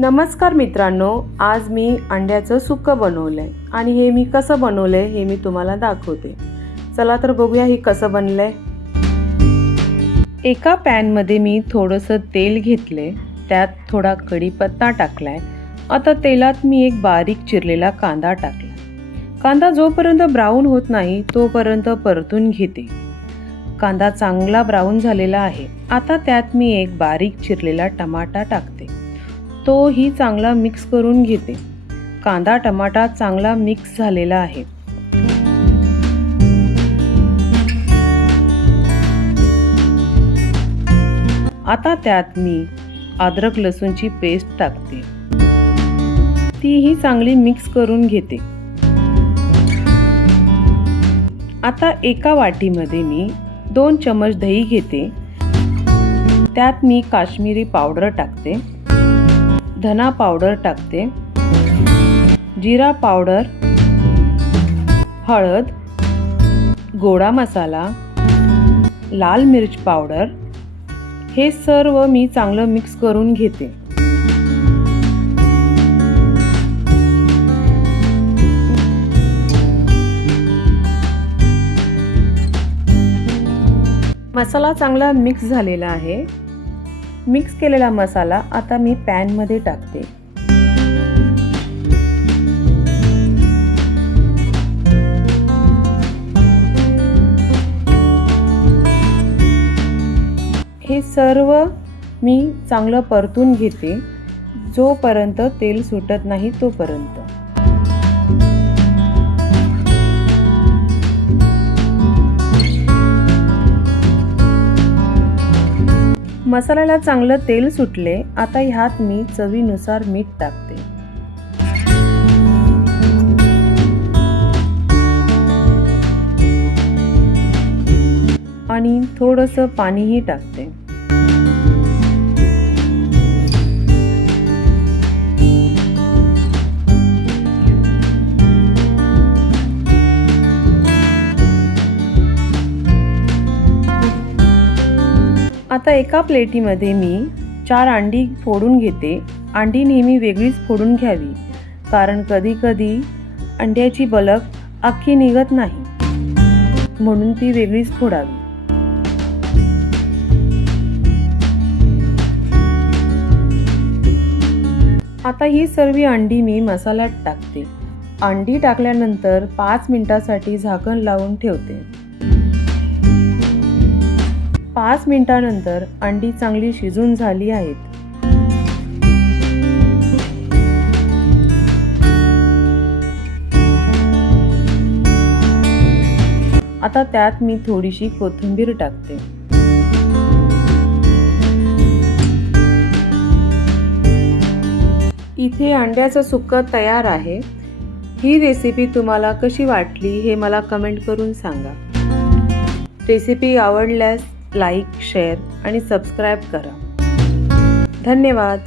नमस्कार मित्रांनो, आज मी अंड्याचं सुक्कं बनवलं आहे आणि हे मी कसं बनवलं आहे हे मी तुम्हाला दाखवते. चला तर बघूया हे कसं बनलं आहे. एका पॅनमध्ये मी थोडंसं तेल घेतले, त्यात थोडा कढीपत्ता टाकला आहे. आता तेलात मी एक बारीक चिरलेला कांदा टाकला. कांदा जोपर्यंत ब्राऊन होत नाही तोपर्यंत परतून घेते. कांदा चांगला ब्राऊन झालेला आहे. आता त्यात मी एक बारीक चिरलेला टमाटा टाकते. तोही चांगला मिक्स करून घेते. कांदा टमाटा चांगला मिक्स झालेला आहे. आता त्यात मी अद्रक लसूणची पेस्ट टाकते. तीही चांगली मिक्स करून घेते. आता एका वाटीमध्ये मी 2 चमच दही घेते. त्यात मी काश्मीरी पावडर टाकते, धना पावडर टाकते, जिरा पावडर, हळद, गोडा मसाला, लाल मिर्च पावडर, हे सर्व मी चांगलं मिक्स करून घेते. मसाला चांगला मिक्स झालेला आहे. मिक्स केलेला मसाला आता मी पॅनमध्ये टाकते. हे सर्व मी चांगलं परतून घेते, जोपर्यंत तेल सुटत नाही तोपर्यंत. मसाल्याला चांगलं तेल सुटले. आता ह्यात मी चवीनुसार मीठ टाकते. आणि थोडंसं पाणीही टाकते. आता एका प्लेटीमध्ये मी 4 अंडी फोडून घेते. अंडी नेहमी वेगळीच फोडून घ्यावी, कारण कधी अंड्याची बलक अख्खी निघत नाही, म्हणून ती वेगळीच फोडावी. आता ही सर्व अंडी मी मसाल्यात टाकते. अंडी टाकल्यानंतर 5 मिनिटांसाठी झाकण लावून ठेवते. 5 मिनिटांनंतर अंडी चांगली शिजून झाली आहेत. आता त्यात मी थोडीशी कोथिंबीर टाकते. इथे अंड्याचं सुक्कं तयार आहे. ही रेसिपी तुम्हाला कशी वाटली हे मला कमेंट करून सांगा. रेसिपी आवडल्यास लाईक, शेअर आणि सबस्क्राईब करा. धन्यवाद.